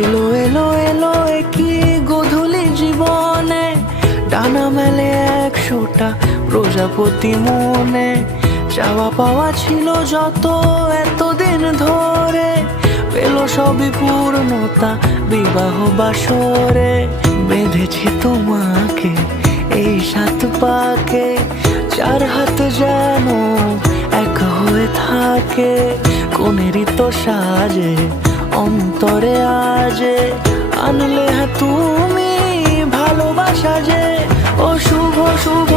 এলো এলো এলো কি গধূলি জীবনে, ডানা মেলে 100টা প্রজাপতি মনে। চাওয়া পাওয়া ছিল যত এতদিন ধরে, পেল সবই পূর্ণতা বিবাহ বাসরে। বেঁধেছি তোমাকে এই 7 পাকে, 4 হাত যেন এক হয়ে থাকে। কোনেরই তো সাজে অন্তরে আজে, আনলে তুমি ভালোবাসা যে। ও শুভ শুভ